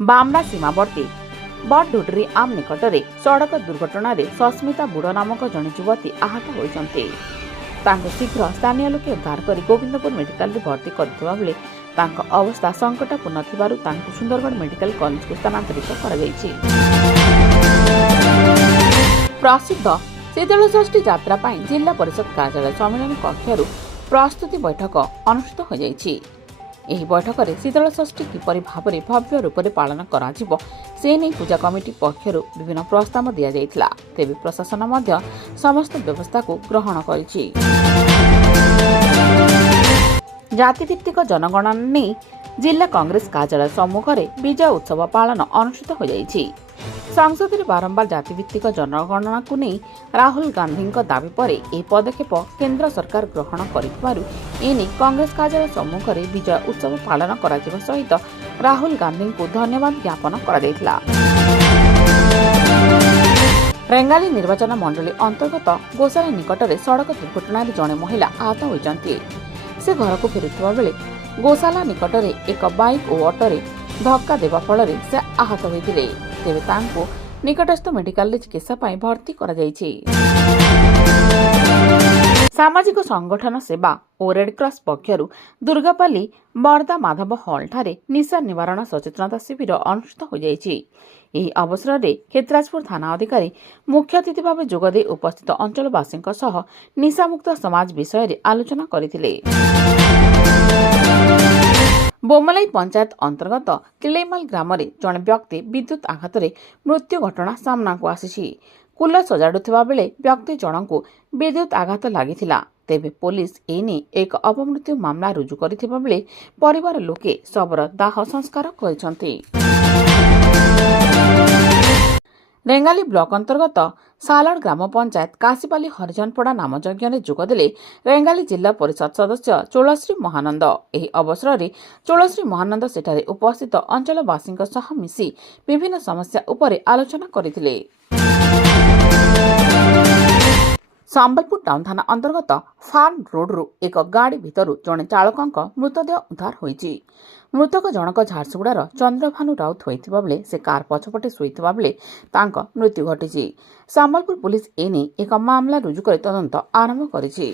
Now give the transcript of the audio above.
बामरा सीमावर्ती बड़ढुडरी आम निकट में सड़क दुर्घटना सस्मिता बुड़ नामक जड़े युवती आहत होती शीघ्र स्थानीय लोक उद्धार कर गोविंदपुर मेडिकल भर्ती करथिबा बेले अवस्था संकटापूर्ण थिबारु सुंदरगढ़ मेडिकल कॉलेज को स्थानांतरित कर प्रसिद्ध शीतल षष्ठी यात्रा पर जिला परिषद कार्यालय सम्मेलन कक्ष प्रस्तुति बैठक अनुष्ठित हो जाइछि। ଏହି बैठक शीतल षष्ठी किपरि भाव में भव्य रूप से पालन से नहीं पूजा कमिटी पक्षर विभिन्न प्रस्ताव दि जाइथिला। तेबे प्रशासन मध्य समस्त व्यवस्था को ग्रहण करिछि। जातिभित्तिक जनगणना नहीं जिला कांग्रेस कार्यालय सम्मुख में विजय उत्सव पालन अनुष्ठित हो जाइछि। संसद में बारंबार जातिभित्तिक जनगणना को नहीं राहुल गांधी दावी पर यह पदक्षेप केंद्र सरकार ग्रहण करिथिबारु एने कांग्रेस कार्यालय सम्मुख में विजय उत्सव पालन कराजिबा सहित राहुल गांधी को धन्यवाद ज्ञापन करा। रेंगाली निर्वाचन मंडली अंतर्गत गोसाला निकट में सड़क दुर्घटना जड़े महिला आहत होती। से घर को फेरुवा बेले गोसाला निकट में एक बाइक और ऑटो धक्का देवा फल से आहत होते। तेबे तांको निकटस्थ मेडिकल चिकित्सा भर्ती करा जायछि। सामाजिक संगठन सेवा और रेडक्रॉस पक्षर दुर्गापाली बर्दा माधव हॉल ठारे निशा निवारण सचेतनता शिविर अनुष्ठित हो जायछि। ଏହି ଅବସରରେ କ୍ଷେତ୍ରାଜପୁର थाना अधिकारी मुख्य अतिथि भाव जोगदे उपस्थित अंचलवासी निशामुक्त समाज विषय आलोचना करथिले। बोमलाई पंचायत अंतर्गत तिलैमाल ग्राम जड़े व्यक्ति विद्युत आघात मृत्यु घटना सामना को आसी। कूलर सजाड़ुवा बेले व्यक्ति जनक विद्युत आघात लगी। तेबे पुलिस एने एक अपमृत्यु मामला रुजु करथिबा बेले परिवार लोके शवर दाह संस्कार करिसंती। रेंगाली ब्लॉक अंतर्गत सालड़ ग्राम पंचायत काशीपाली हरिजनपड़ा नामयज्ञ में जोगदेले रेंगाली जिला परिषद सदस्य चोलश्री महानंद। एही अवसर में चोलश्री महानंद सेठारे उपस्थित अंचलवासी मिसी विभिन्न समस्या उपरे आलोचना करथिले। संबलपुर टाउन थाना अंतर्गत फार्म रोड रु एक गाड़ी भितर जड़े चालक मृतदेह उद्धार होइछि। मृतक जनक झारसुगुड़ार चंद्रभानु राउत होइथिबा बेले से कार पछपटे शोइथिबा बेले तांको मृत्यु घटिछि। संबलपुर पुलिस एने एक मामला रुजु कर तदंत आरंभ करिछि।